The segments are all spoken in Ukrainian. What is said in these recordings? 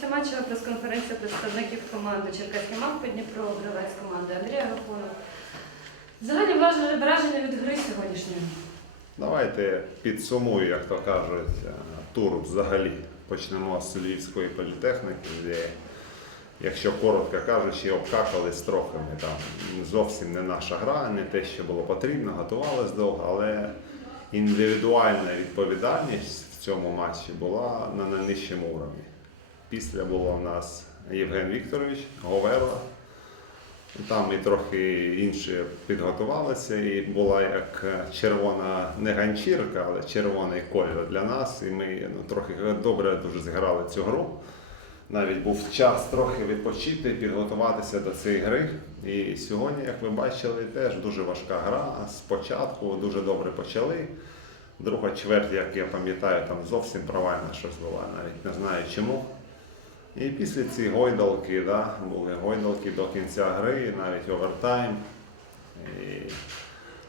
Після матчу прес-конференція представників команди Черкаський Мавпи Дніпро, гравець команди Андрій Агафонов. Взагалі ваше враження від гри сьогоднішньої. Давайте підсумую, як то кажуть, е, тур взагалі. Почнемо з Львівської політехніки, де, якщо коротко кажучи, обкакались трохи. Ми там зовсім не наша гра, не те, що було потрібно, готувалися довго, але індивідуальна відповідальність в цьому матчі була на найнижчому уровні. Після було в нас Євген Вікторович, Говерло. Там і трохи інші підготувалися, і була як червона не ганчірка, але червоний кольор для нас. І ми ну, трохи добре дуже зіграли цю гру. Навіть був час трохи відпочити, підготуватися до цієї гри. І сьогодні, як ви бачили, теж дуже важка гра. Спочатку дуже добре почали. Друга чверть, як я пам'ятаю, там зовсім провальна щось була, навіть не знаю чому. І після цієї гойдалки, да, були гойдалки до кінця гри, навіть овертайм. І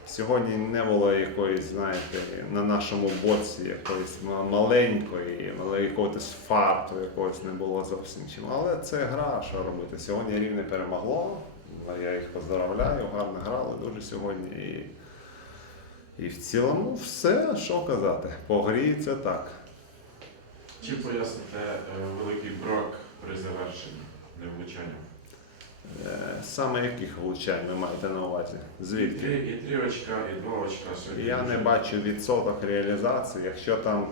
сьогодні не було якоїсь, знаєте, на нашому боці якоїсь маленької, але якогось фарту якогось не було зовсім чим. Але це гра, що робити. Сьогодні рівне перемогло. Я їх поздравляю, гарно грали дуже сьогодні. І, і в цілому все, що казати. По грі це так. Чи поясните е, великий брак при завершенні невлучання? Е, Саме яких влучань ви маєте на увазі? Звідки? і три очка, і два очка сьогодні. Я не бачу відсоток реалізації. Якщо там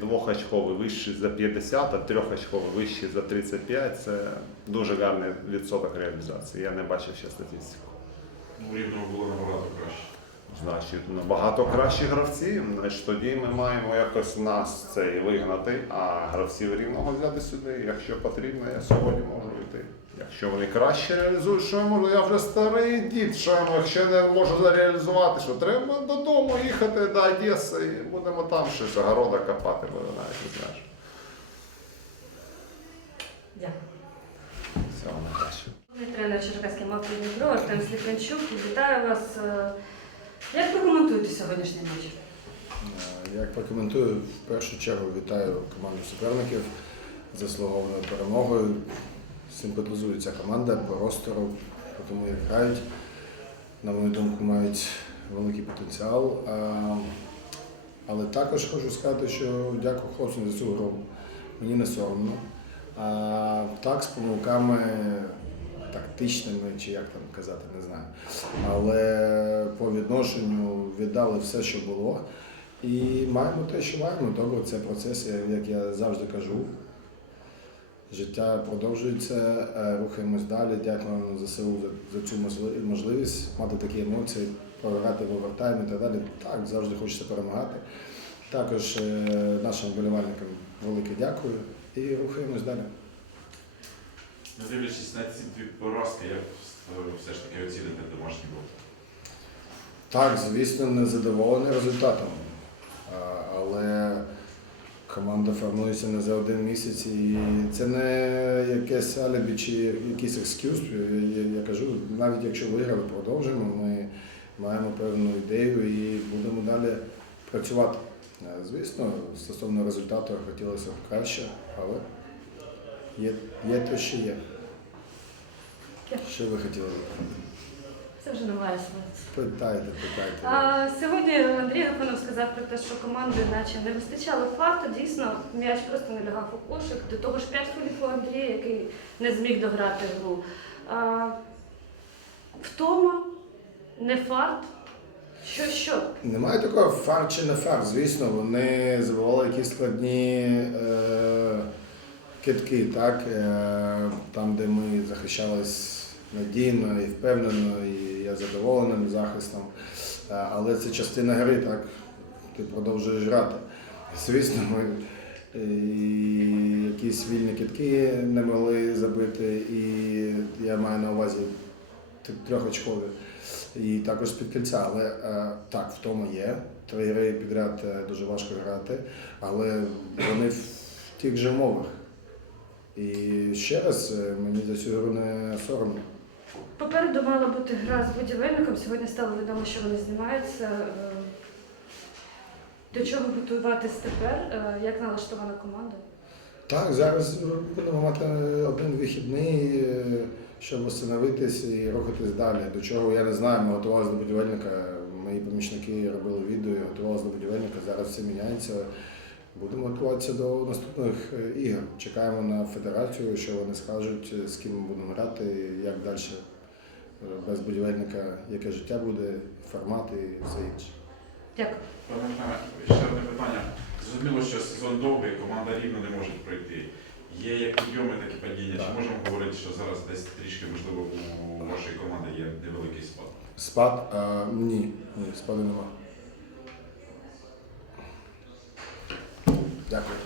двохочковий вищий за 50, а трьохочковий вищий за 35, це дуже гарний відсоток реалізації. Я не бачив ще статистику. Ну, рівно було набагато краще. Значить, набагато кращі гравці. Значить, тоді ми маємо якось нас цей вигнати, а гравців рівного взяти сюди. Якщо потрібно, я сьогодні можу йти. Якщо вони краще реалізують, що я можу, я вже старий дід, що я можу, ще не можу зареалізувати, що треба додому їхати до Одеси і будемо там щось огорода копати, буде навіть знаєш. Дякую. Всього найкраще. Головний тренер Черкаський Мавпи Дніпро Артем Сліпенчук. Вітаю вас. Як прокоментуєте сьогоднішній матч? Е, Як прокоментую, в першу чергу вітаю команду суперників з заслуговною перемогою. Симпатизує ця команда по ростеру, по тому як грають. На мою думку, мають великий потенціал. Але також хочу сказати, що дякую хлопцям за цю гру. Мені не соромно. А, так, з помилками тактичними, чи як там казати, не знаю. Але відношенню віддали все, що було. І маємо те, що маємо. Добре, це процес, як я завжди кажу. Життя продовжується, е, рухаємось далі. Дякуємо за силу за, цю можливість мати такі емоції, програти в овертаймі і так далі. Так, завжди хочеться перемагати. Також е, нашим вболівальникам велике дякую і рухаємось далі. Не дивлячись на ці дві поразки, як е, все ж таки оціните домашній бой? Так, звісно, не задоволений результатом. Але команда формується не за один місяць, і це не якесь алібі чи якийсь екскюз. Я, кажу, навіть якщо виграли, продовжуємо. Ми маємо певну ідею і будемо далі працювати. Звісно, стосовно результату хотілося б краще, але є, є те, що є. Що ви хотіли? Це вже немає сенсу. Питайте, питайте. А, сьогодні Андрій Гафонов сказав про те, що команди наче не вистачало факту. Дійсно, м'яч просто не лягав у кошик. До того ж 5 хвилин у Андрія, який не зміг дограти гру. А, втома, не фарт. Що що? Немає такого фар чи не фар. Звісно, вони забували якісь складні е, китки, так? Е, там, де ми захищались надійно і впевнено, і я задоволеним захистом. Е, але це частина гри, так? Ти продовжуєш грати. Звісно, ми е, якісь вільні китки не могли забити, і я маю на увазі трьохочкові і також з-під кільця. Але е, так, в тому є. Три гри підряд дуже важко грати, але вони в тих же умовах. І ще раз, мені за цю гру не соромно. Попереду мала бути гра з будівельником. Сьогодні стало відомо, що вони знімаються. Е, До чого готуватись тепер? Е, Як налаштована команда? Так, зараз будемо мати один вихідний, е, щоб встановитись і рухатись далі. До чого я не знаю, ми готувалися до будівельника. Мої помічники робили відео і готувалися до будівельника. Зараз все міняється. Будемо готуватися до наступних е, ігор. Чекаємо на федерацію, що вони скажуть, е, з ким ми будемо грати, як далі е, без будівельника, яке життя буде, формат і все інше. Дякую. Пане Михайле, ще одне питання. Зрозуміло, що сезон довгий, команда рівно не може пройти. Є як підйоми, так і падіння. Чи можемо говорити, що зараз десь трішки, можливо, у вашої команди є невеликий спад? Спад? А, ні, ні, спаду нема. Дякую.